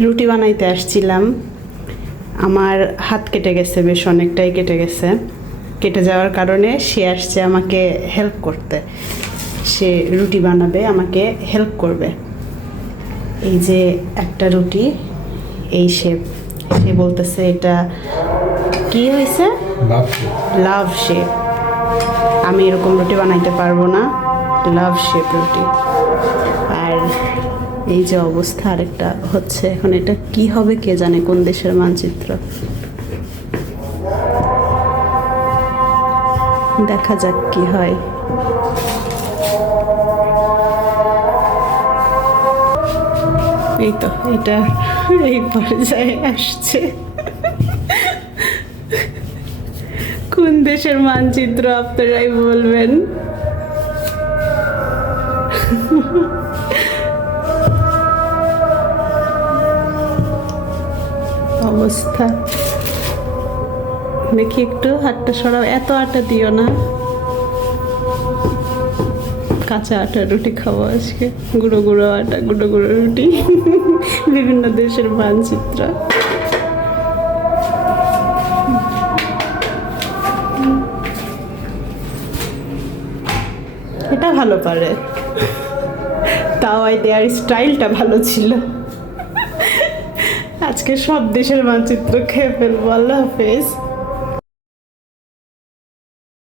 রুটি বানাইতে আসছিলাম, আমার হাত কেটে গেছে, বেশ অনেকটাই কেটে গেছে। কেটে যাওয়ার কারণে সে আসছে আমাকে হেল্প করতে। সে রুটি বানাবে, আমাকে হেল্প করবে। এই যে একটা রুটি, এই শেপ। সে বলতেছে এটা কি হয়েছে, লাভ শেপ। আমি এরকম রুটি বানাইতে পারবো না, লাভ শেপ রুটি। আর এই যে অবস্থা, আরেকটা হচ্ছে। এখন এটা কি হবে কে জানে, কোন দেশের মানচিত্র। দেখা যাক কি হয়। এই তো, এটা এই পর্যায়ে আসছে। কোন দেশের মানচিত্র আপনারাই বলবেন। অবস্থা দেখি, একটু হাতটা সরাও, এত আটা দিও না। কাঁচা আটা রুটি খাবো আজকে, গুঁড়ো গুঁড়ো আটা, গুঁড়ো গুঁড়ো রুটি। বিভিন্ন দেশের মানচিত্র। এটা ভালো পারে, তাও দেয়ার স্টাইলটা ভালো ছিল। আজকে সব দেশের মানচিত্র খেয়ে ফেলবো। আল্লাহ হাফেজ।